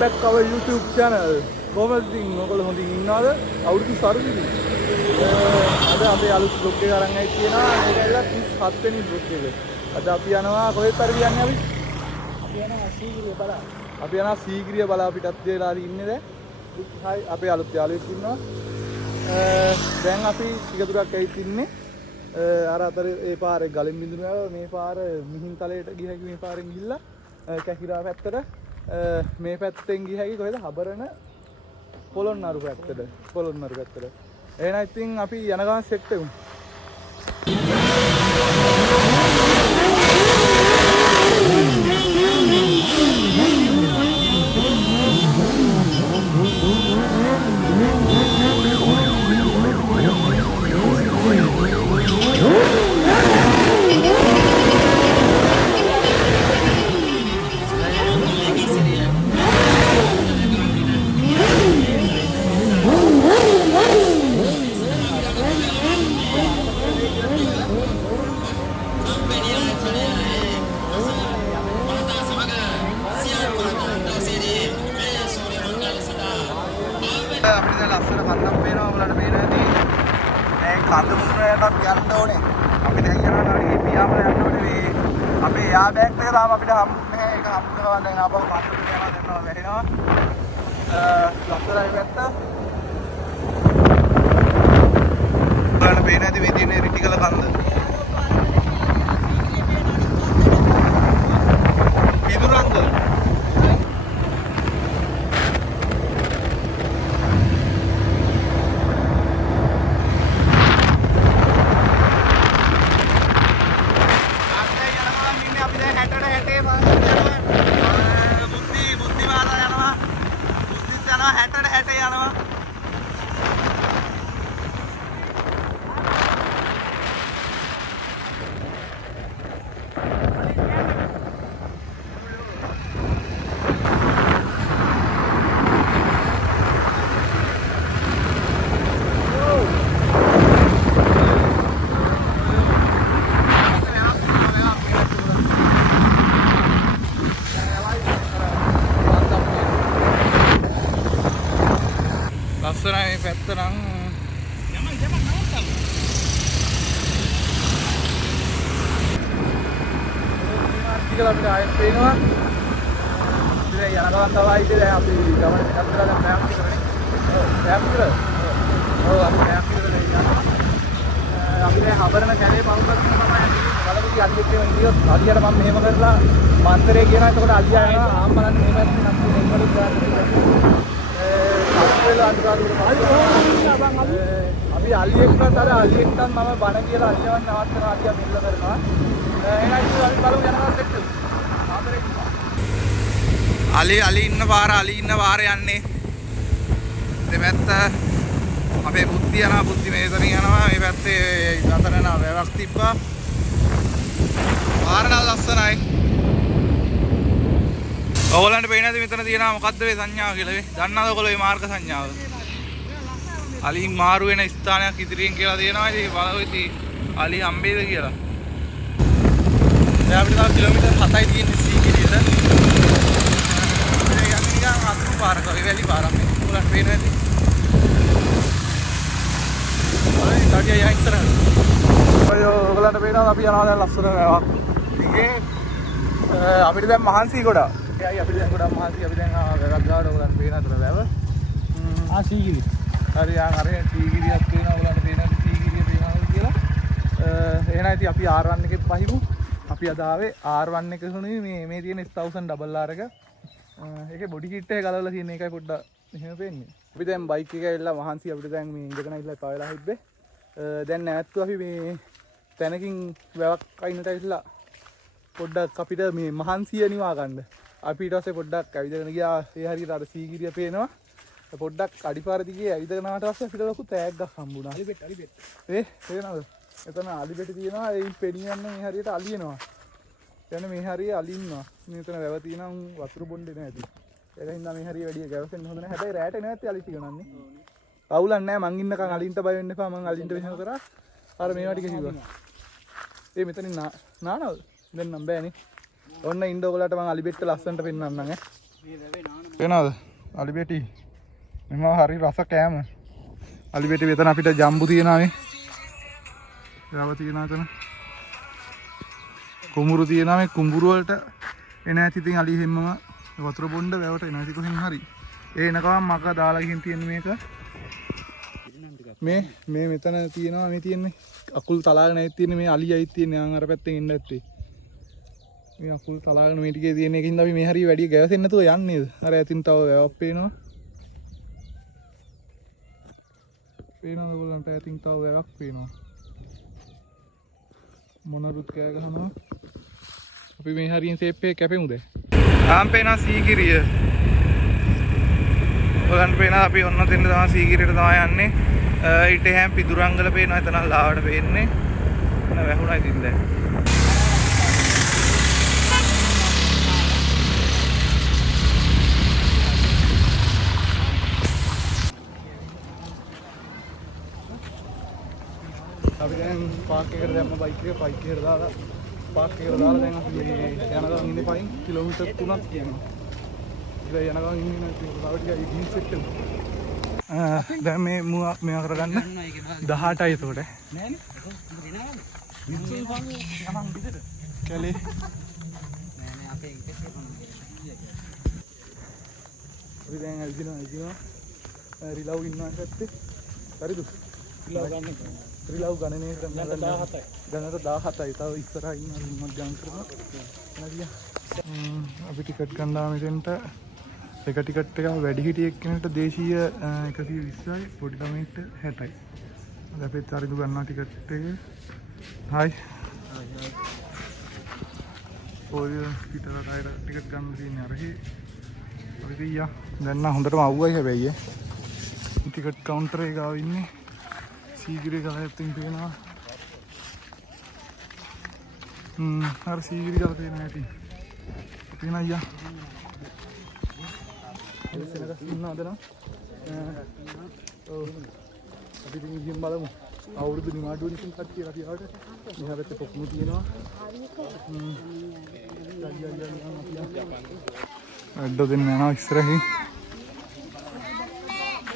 back our YouTube channel. කොහොමද ඉතින් ඔයගොල්ලෝ හොඳින් ඉන්නවද? අවුරුදු සරුදිදී. අද අපේ අලුත් vlog එක අරන් ආයි තියෙනවා. මේක ඇවිල්ලා 37 වෙනි vlog එක. අද අපි යනවා කොහෙද පරිදි යන්නේ අපි? අපි යනවා සීගිරිය බලා. අපි යනවා සීගිරිය බලා පිටත් වෙලා ඉන්නේ දැන්. හයි අපේ අලුත් යාළුවෙක් ඉන්නවා. දැන් අපි ටික දුරක් ඇවිත් ඉන්නේ. අර අතර ඒ පාරේ ගලෙන් බිඳුන මේ පාර මිහින්තලයට ගිය හැකි මේ පාරෙන් ගිහිල්ලා කැකිරා පැත්තට මේ පැත්තෙන් ගිය හැකි කොහෙද හබරන පොළොන්නරු පැත්තට එහෙනම් ඉතින් අපි යන ගමන් සෙට් වෙමු. අපිට දැන් ලස්සන කන්දක් පේනවා ඔයාලට පේනවා ඇති. මේ කන්ද මුදුනට අපි යන්න ඕනේ. අපි දැන් යනවා නේ පියාඹ යන්න ඕනේ මේ අපේ යා බෑග් එක තාම අපිට හම්බුනේ නැහැ. ඒක හම්බුනවා දැන් ආපහු කන්දට යනවා දෙන්නවා වැහෙනවා. ලස්සනයි පැත්ත. ඔයාලට පේනවා ඇති මේ තියෙන රිටිකල කන්ද. එදුරන්ද ලස්සනයි පැත්ත නම් යමන් නවත්තන්න. ටිකල අපිට ආයෙත් පේනවා. ඉතින් යන ගමන් තමයි ඉතින් අපි ගමන එකක් කරලා දැන් බෑම් කරන්නේ. බෑම් කර. ඔව් අපි බෑම් කරලා යනවා. අපි දැන් හබරන කැලේ පහු කරගෙන තමයි බලපිටි අධිකේ ඉඳියොත් අධියට මම මෙහෙම කරලා මන්තරේ කියනවා. එතකොට අධියා යනවා. ආම් බලන්න මේ පැත්තේ නම් නෙම්වලු ගන්න. අපි අලියෙක්ට අර අලියෙක්ට මම බණ කියලා අලියවන් නවත්තන අලියා මෙල්ල කරනවා. එහෙනම් ඉතින් අපි බලමු යනවා සෙට් අලි ඉන්න පාර යන්නේ. දෙපැත්ත අපේ බුද්ධි යනවා. බුද්ධි මේතන යනවා. මේ පැත්තේ අතන යනවා වැවක් තිබ්බා. පාර නම් ලස්සනයි. ඔයගොල්ලන්ට පේන්නේ නැති මෙතන තියෙනවා මොකද්ද මේ සංඥාව කියලා වේ. දන්නවද ඔයගොල්ලෝ මේ මාර්ග සංඥාව? අලින් මාරු වෙන ස්ථානයක් ඉදිරියෙන් කියලා තියෙනවා. ඉතින් බලමු ඉතින් අලි හම්බෙයිද කියලා. දැන් අපිට තව කිලෝමීටර් 7යි තියෙන්නේ සීගිරියට. ඒක යන්නේ නිකන් අතුරු පාරක වැලි පාරක් මේ. ඔයගොල්ලන්ට පේන්නේ නැති. අනේ ගාඩිය යයි ඉස්සරහට. ඔයගොල්ලන්ට පේනවා අපි යනවා දැන් ලස්සන වැවක්. ඉතින් අපිට දැන් මහන්සි ගොඩක්. අපිට දැන් ගොඩක් මහන්සි අපි දැන් වැවක් ගාවට ඔයගොල්ලන්ට පේන අතර වැව. සීගිරිය. හරි අර සීගිරියක් තියෙනවා ඔයගොල්ලන්ට පේනවා සීගිරිය පේනවා කියලා. එහෙනම් ඉතින් අපි R1 එකේ පහිමු. අපි අද ආවේ R1 එක සුණුයි මේ තියෙන 1000 ඩබල් R එක. ඒකේ බොඩි කිට් එක ගලවලා තියෙන එකයි පොඩ්ඩක් එහෙම පේන්නේ. අපි දැන් බයික් එක ඇවිල්ලා මහන්සි අපිට දැන් මේ ඉඳගෙන ඉල්ලලා පාවෙලා හිට්බේ. දැන් නැවැත්තු අපි මේ තැනකින් වැවක් අයින්නට ඇවිල්ලා පොඩ්ඩක් අපිට මේ මහන්සිය නිවා ගන්න. අපි ඊට පස්සේ පොඩ්ඩක් ඇවිදගෙන ගියා. ඒ හරියට අර සීගිරිය පේනවා. පොඩ්ඩක් අඩිපාර දිගේ ඇවිදගෙන ආවට පස්සේ අපිට ලොකු තෑග්ගක් හම්බුණා. අලිබෙට්. තේරෙනවද? එතන අලිබෙට් තියෙනවා. ඒ පෙණියන්න මේ හරියට අලියනවා. කියන්නේ මේ හරිය අලින්නවා. මෙතන වැව තියෙනවා වතුර බොන්නේ නැති. ඒක හින්දා මේ හරිය වැඩි ගැවසෙන්න හොඳ නැහැ. හැබැයි රැට එනවා ඇත්තේ අලි ටික නන්නේ. අවුලක් නැහැ. මං ඉන්නකන් අලින්ට බය වෙන්න එපා. මං අලින්ට වෙනව කරා. අර මේවා ටික කිව්වා. ඒ මෙතනින් නානවද? දැන් නම් බෑනේ. ඔන්න ඉන්න ඔයගලට මං අලි බෙට්ට ලස්සනට පෙන්නන්නම් ඈ. මේ වැවේ නාන පේනවද? අලිපෙටි. මෙම හරි රස කෑම. අලිපෙටි මෙතන අපිට ජම්බු තියෙනවානේ. ඒවා තියෙනවා එතන. කුඹුරු තියෙනවා මේ කුඹුරු වලට එන ඇති ඉතින් අලි හැමම වතුර බොණ්ඩ වැවට එනවා. ඉතින් කොහෙන් හරි. ඒ එනකම් මක දාලා ගිහින් තියෙන මේක. මේ මෙතන තියෙනවා මේ තියෙන්නේ. අකුල් තලාගෙන ඇවිත් තියෙන්නේ මේ අලියයි තියෙන්නේ. ආන් අර පැත්තෙන් එන්න ඇත්තේ. මේ අකුල් තලාගෙන මේ ටිකේ තියෙන එකකින් අපි මේ හරිය වැඩි ගැවසෙන්නේ නැතුව යන්නේ. අර ඇතින් තව වැවක් පේනවා. පේනවද ඔයගොල්ලන්ට ඇතින් තව වැවක් පේනවා. මොනරුත් කෑ ගහනවා. අපි මේ හරියෙන් සේප් එක කැපෙමු දැන්. ආම් පේනවා සීගිරිය. ඔයගොල්ලන්ට පේනවා අපි ඔන්න දෙන්න තමයි සීගිරියට තමයි යන්නේ. ඊට හැම් පිදුරංගල පේනවා එතන ලාවට පේන්නේ. ඔන්න වැහුණා ඉතින් දැන්. අපි දැන් පාක් එකට දැම්ම බයික් එක දාලා පාක් එකට දාලා දැන් අපි යනගම් ඉන්නේ පයින් කිලෝමීටර් 3ක් කියනවා. ඉතින් යනගම් ඉන්නේ තව ටිකක් ඉදින් සෙට් වෙමු. දැන් මේ මේවා කරගන්න 18යි එතකොට. නෑනේ. කැලේ. නෑනේ අපේ ඉතින් අපි දැන් ඇවිදිනවා. රිලව් ඉන්නවා පැත්තේ. හරිද? රිලව් ගණනේ ගණනට 17යි. තව ඉස්සරහා ඉන්න මම ගණන් කරනවා. අපි ටිකට් ගන්නවා මෙතෙන්ට. එක ටිකට් එක වැඩි හිටියෙක් කෙනෙක්ට දේශීය 120යි, පොඩි ළමයින්ට 60යි. අද අපි තරිදු ගන්නවා ටිකට් එක. හායි. ඔය පිටරට අය ටිකට් ගන්න තියෙන්නේ අරහේ. අපි ගියා. දැන් නම් හොඳටම අවුවයි හැබැයි ටිකට් කවුන්ටර් එක ගාව ඉන්නේ. සීගිරිය ගලයන් තියෙනවා. අර සීගිරිය ගල තියෙන හැටි. තියෙන අයියා. එසේනක ඉන්නවද නම්? ඔව්. අපි ඉතින් ගිහින් බලමු. අවුරුදු නිමාඩුවෙන් ඉතින් කට්ටිය අපි ආවට. මෙහා පැත්තේ පොකුණු තියෙනවා. අඩ දෙන්න යනවා ඉස්සරහින්.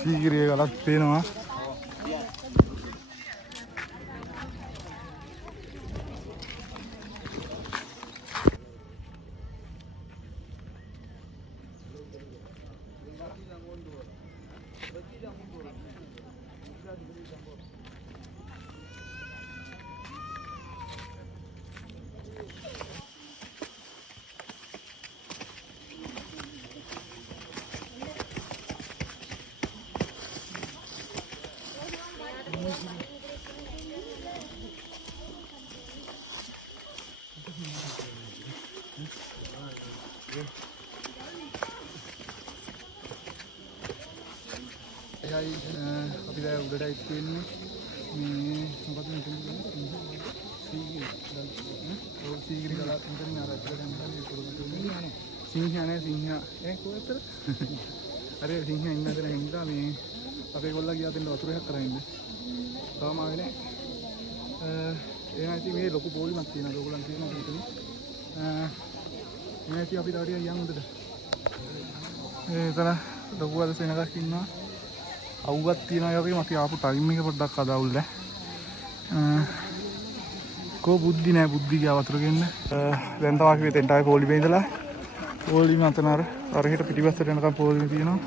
සීගිරිය ගලක් පේනවා. අපි දැන් උඩටයි තියෙන්නේ මේ මොකද මෙතන සීගිරි ගල මෙතන අර ඇතුළට යනවා පොරොන්දු සිංහයා කොහෙද අර සිංහයා ඉන්න දේ හින්දා මේ අපේ ගොල්ලා ගියා දෙන්න වතුර එකක් කරා ඉන්නේ තාම ආවේ නැහැ එහෙනම් ඉතින් මේ ලොකු පොලිමක් තියෙනවා ඕගොල්ලන් තියෙනවා මෙතන එහෙනම් ඉතින් අපි තව ටිකක් යන්න උඩට එතන ලොකු වල සෙනගක් ඉන්නවා අවුවක් තියෙනවා වගේම අපි ආපු ටයිම් එක පොඩ්ඩක් අදාවුල් නැහැ. කෝ බුද්ධි නෑ බුද්ධි ගියා වතුර ගෙන්න. දැන් තමයි අපි මෙතෙන්ට ආවේ පොලිමේ ඉඳලා. පොලිම අතන අර හිට පිටිපස්සට යනකම් පොලිම තියෙනවා.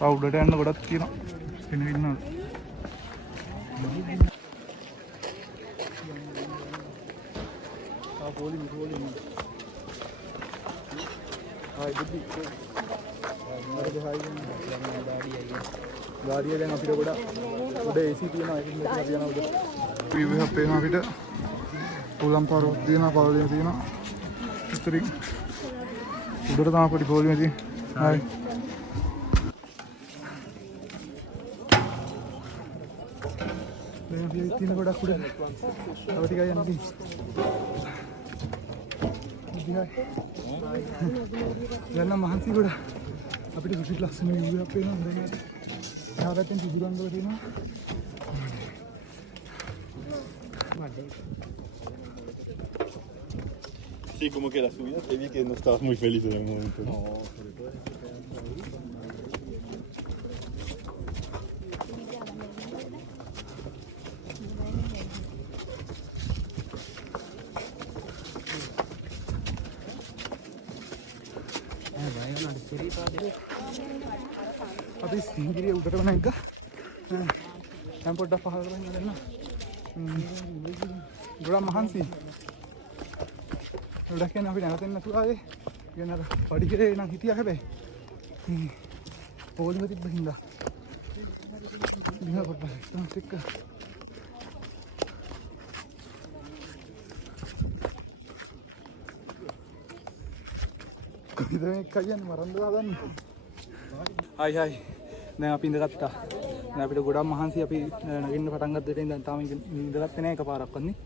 අවුඩට යන්න ගොඩක් තියෙනවා. එන ඉන්නවා. පොලිම. ආයි බුද්ධි. ගාඩිය දැන් අපිට ගොඩක් උඩ AC තියෙනවා ඒක නිසා අපි යනවා උඩ. වීව් එක පේනවා අපිට. උලම් පාරක් තියෙනවා පාරේ තියෙනවා. ඉතින් උඩට තමයි පොඩි පොලිමේ තියෙන්නේ. හරි. දැන් අපි තියෙන ගොඩක් උඩ. තව ටිකක් යන්න තියෙනවා. දැන් නම් මහන්සි ගොඩ. අපිට විසිට ලස්සන වීව් එකක් පේනවා දැන්. එහා පැත්තෙන් පිදුරංගල තියෙනවා. Sí, como que la subida te vi que no estabas muy feliz en el momento. No, අපි සීගිරිය උඩට නැග්ග. දැන් පොඩ්ඩක් පහළට බහින්න දෙන්න. ගොඩක් මහන්සි. ගොඩක් කියන්නේ අපි නැවතෙන්න නැතුව ආවේ. කියන අර පඩිකේ නම් හිටියා හැබැයි. පොලිම තිබ්බ හින්දා. ඉන්න පොඩ්ඩක් ටික. කොහෙද මේ කයන්නේ මරන්න දාන්නේ. හයි හයි. දැන් අපි ඉඳගත්තා. දැන් අපිට ගොඩක් මහන්සි අපි නගින්න පටන් ගත්ත දෙයින් දැන් තාම ඉඳගත්තේ නැහැ එකපාරක් වන්නේ.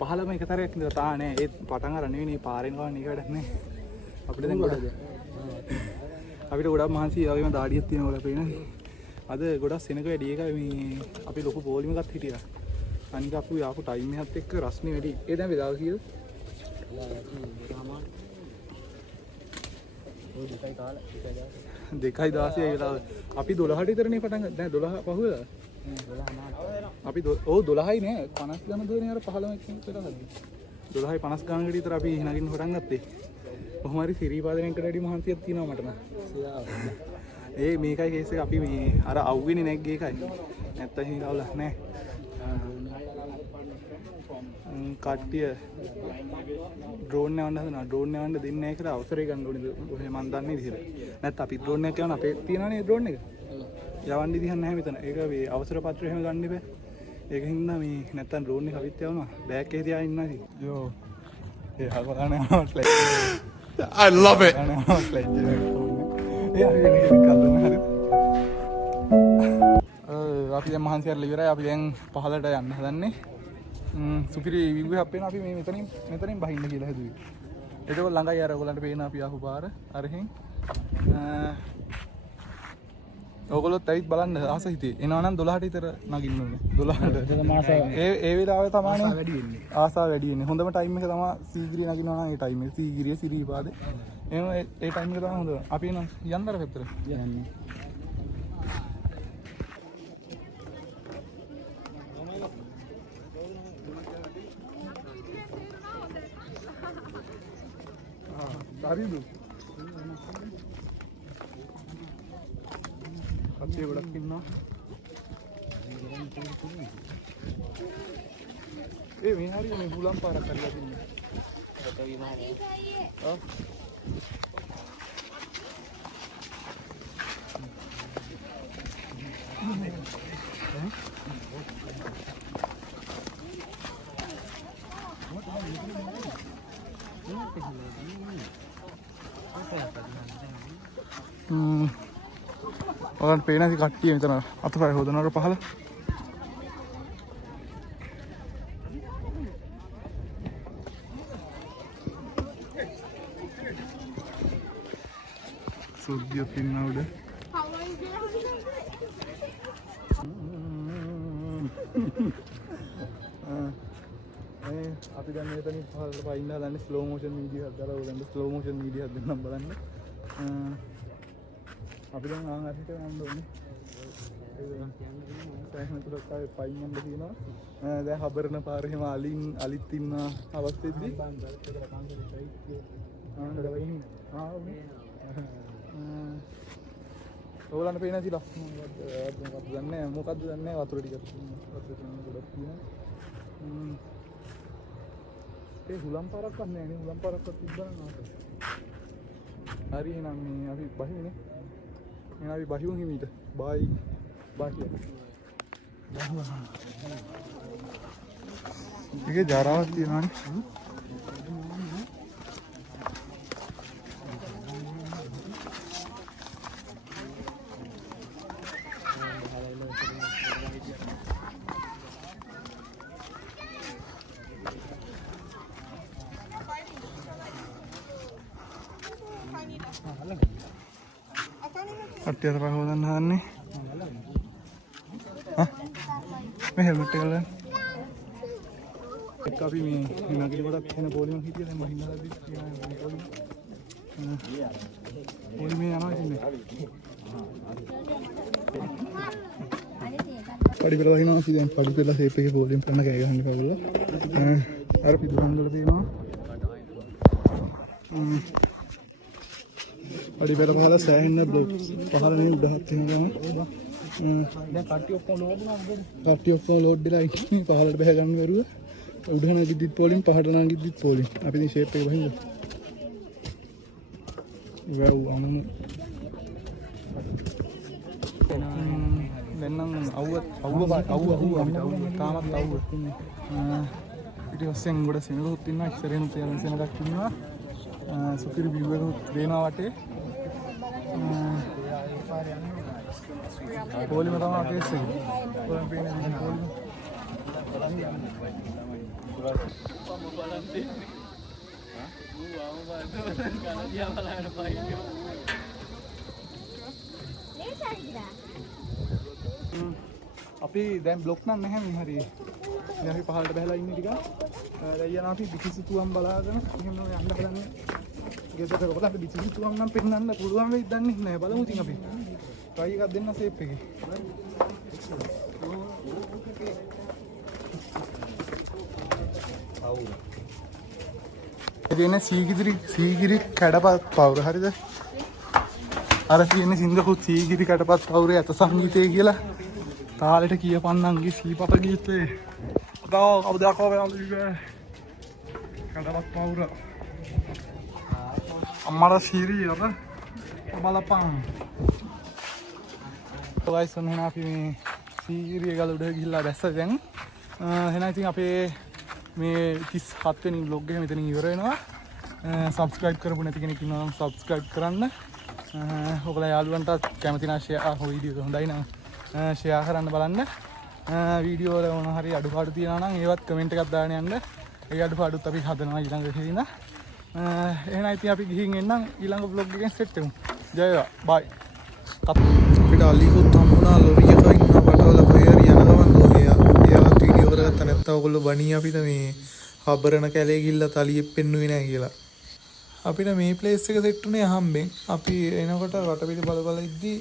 පහළම එකතරයක් ඉඳලා තා නෑ. ඒ පටන් අර නෙවෙයි පාරෙන් ගාන එක වැඩක් නෑ. අපිට දැන් ගොඩක් අපිට ගොඩක් මහන්සි ඒ වගේම දාඩියක් තියෙනවා වල පේනවා. අද ගොඩක් සෙනග වැඩි එකයි මේ අපි ලොකු පොලිමකත් හිටියා. අනික අපි ආපු ටයිම් එකත් එක්ක රස්නේ වැඩි. ඒ දැන් වෙලාව කීයද? ඔය 2:16 වෙලාව. අපි 12ට විතරනේ පටන් ගත්තා. දැන් 12 පහුවෙලා. 12 අපි ඔව් 12යි නෑ 50 ගණන් දුවනේ අර 15 එක්කලා හදන්නේ. 12යි 50 ගණනකට විතර අපි නගින්න පටන් ගත්තේ. කොහොම හරි සිරීපාදනයකට වැඩි මහන්සියක් තියෙනවා මට නම්. ඒ මේකයි කේස් එක අපි මේ අර අවුවෙන්නේ නැග්ගේ එකයි. නැත්තම් එහෙම කවුලක් නෑ. කට්ටිය ඩ්‍රෝන් යවන්න හදනවා. ඩ්‍රෝන් යවන්න දෙන්නේ නැහැ කියලා අවසරය ගන්න ඕනේ. ඔය මන් දන්නේ විදිහට. නැත්නම් අපි ඩ්‍රෝන් එකක් යවන්න අපේ තියනනේ ඩ්‍රෝන් එක. යවන්න විදිහක් නැහැ මෙතන. ඒක මේ අවසර පත්‍රය එහෙම ගන්න ඉබේ. ඒක හින්දා මේ නැත්තම් ඩ්‍රෝන් එක අවිත් යවනවා. බෑග් එකේ තියාගෙන ඉන්නවා ඉතින්. යෝ. ඒ හල්වදානේ flight. I love it. Flight එක. ඒ හරි වෙන එකක් ගන්න හරි. අපි දැන් මහන්සියර ඉවරයි. අපි දැන් පහළට යන්න හදන්නේ. සුපිරි විව් එකක් පේනවා. අපි මේ මෙතනින් බහින්න කියලා හදුවේ. ඒක ළඟයි අර ඔයගලන්ට පේන අපි ආපු පාර. අරහෙන්. ඔයගොල්ලොත් ඇවිත් බලන්න ආස හිතේ. එනවා නම් 12ට විතර නගින්න ඕනේ. 12ට. ඒ වෙලාවේ තමයි වැඩි වෙන්නේ. ආසාව වැඩි වෙන්නේ. හොඳම ටයිම් එක තමයි සීගිරිය නගිනවා නම් ඒ ටයිම් එක. සීගිරිය සිරීපාදේ. එහෙනම් ඒ ටයිම් එක තමයි හොඳ. අපි එනවා යන්නතර පැත්තට. යන්නේ. හරිද? කට්ටිය ගොඩක් ඉන්නවා. මේ හරිය මේ හුලම් පාරක් කරලා තින්නේ. ඔයගොල්ලන් පේන ඉතින් කට්ටිය මෙතන අතපය හොදනවල පහල. සුද්ධිය පින්න උඩ. අපි දැන් මෙතනින් පහළට පයින්න හදන්නේ ස්ලෝ මෝෂන් වීඩියෝ එකක් දාලා ඔයගොල්ලන්ට ස්ලෝ මෝෂන් වීඩියෝ එකක් දෙන්නම් බලන්න. අපි දැන් ආන් අරහිට යන්න ඕනේ. සෑහෙන දුරක් ආවේ පයින් යන්න තියෙනවා. දැන් හබරන පාර එහෙම අලිත් ඉන්නවා අවස්ථෙද්දි. ඔයගොල්ලන්ට පේන ඉතින් මොකක්ද දන්නේ වතුර ටිකක් වතුර ගොඩක් තියෙනවා. ඒ හුලම් පාරක් නැහැ නේ. හුලම් පාරක්වත් තිබ්බනම් ආසයි. හරි එහෙනම් මේ අපි බහින්නේ. එහෙනම් අපි බහිමු හිමීට. බයි. බයි. ඒකේ ජරාවක් තියෙනවානේ. කට්ටිය අතපය හොදන්න හදන්නේ. මේ හෙල්මට් එක ගන්න. එක්ක අපි මේ නගිලි කොටක් තියෙන පොලිමක් හිටියා දැන් මහින්ද හදද්දි තියෙන පොලිම. පොලිමේ යනවා ඉතින්. පඩි පෙළ වහිනවා අපි දැන් පඩි පෙළ සේප් එකේ පොලිම කරන්න කෑ ගහන්න එපා ඔයගොල්ලෝ. අර පිටුම් වල තියෙනවා. අඩි පෙර පහල සෑහෙන්න බ්ලොග් පහලනේ උඩහත් වෙනවා. දැන් කට්ටිය ඔක්කොම ලෝඩ් වෙලා ඉන්නේ පහලට බහ ගන්න බැරුව. උඩ නැගිද්දිත් පොලින් පහට නැගිද්දිත් පොලින්. අපි ඉතින් ෂේප් එක වහින්න. වැව් අමුණු. දැන් නම් අවුව තාමත් අවුව. ඊට පස්සේ ගොඩ සෙනගුත් ඉන්නවා ඉස්සරහින් තියන සෙනගක් ඉන්නවා. සුපිරි view එකක් දෙනවා වටේ. පොලිම තමයි කේස් එක. කොහෙන් පේන්නේ පොලිම. අපි දැන් බ්ලොක් නම් නැහැ මේ හරිය. ඉතින් අපි පහළට බහලා ඉන්නේ ටික. දැන් යනවා අපි බිකිසිතුවම් බලාගෙන එහෙම යන්න හදන්නේ. ගෙදරට ඔයාලට බිකිසිතුවම් නම් පෙන්නන්න පුළුවන් වෙයිද දන්නේ නැහැ. බලමු ඉතින් අපි. try එකක් දෙන්න ෂේප් එකේ. ඉතින් සීගිරි කැඩපත් පවුර හරිද? අර තියෙන සින්දකුත් සීගිරි කැඩපත් පවුරේ අත සංගීතය කියලා තාලෙට කියපන්නන්ගේ සීපප ගීතේ. අදා කවදාකෝ වෙනවද කැඩපත් පවුර. අම්මර සීරි අර බලපං. ඔයස් ඔන්න අපි මේ සීගිරිය ගල උඩ ගිහිල්ලා දැස්සා දැන්. එහෙනම් ඉතින් අපේ මේ 37 වෙනි vlog එක මෙතනින් ඉවර වෙනවා. subscribe කරපු නැති කෙනෙක් ඉන්නවා නම් subscribe කරන්න. ඔයගොල්ලෝ යාළුවන්ට කැමති නම් share වීඩියෝ එක හොඳයි නම් share කරන්න බලන්න. වීඩියෝ වල මොන හරි අඩුපාඩු තියෙනවා නම් ඒවත් කමෙන්ට් එකක් දාන්න යන්න. ඒ අඩුපාඩුත් අපි හදනවා ඊළඟ ඉතින්. එහෙනම් ඉතින් අපි ගිහින් එන්නම් ඊළඟ vlog එකෙන් සෙට් වෙමු. ජය වේවා. bye. අපිට අලිකුත් හම්බුණා ලොරි එක ඉන්නවා පටවල කොහේ හරි යන ගමන් ගෝයා. එයාත් වීඩියෝ කරගත්ත නැත්නම් ඔයගොල්ලෝ බණී අපිට මේ හබරණ කැලේ ගිහිල්ලා තලියෙත් පෙන්නුවේ නැහැ කියලා. අපිට මේ ප්ලේස් එක සෙට් උනේ අහම්බෙන්. අපි එනකොට වටපිට බල ඉද්දි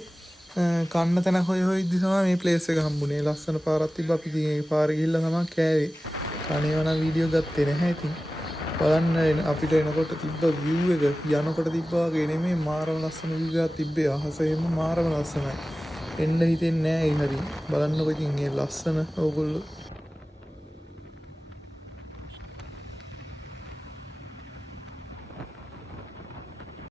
කන්න තැන හොය ඉද්දි තමයි මේ ප්ලේස් එක හම්බුනේ. ලස්සන පාරක් තිබ්බා. අපි ඉතින් ඒ පාරේ ගිහිල්ලා තමයි කෑවේ. කණේව නම් වීඩියෝ ගත්තේ නැහැ ඉතින්. බලන්න අපිට එනකොට තිබ්බ view එක යනකොට තිබ්බා වගේ නෙමෙයි මාරම ලස්සන view එකක් තිබ්බේ. අහසෙම මාරම ලස්සනයි. එන්න හිතෙන්නේ නැහැ ඒ හරි. බලන්නකො ඉතින් මේ ලස්සන ඕගොල්ලෝ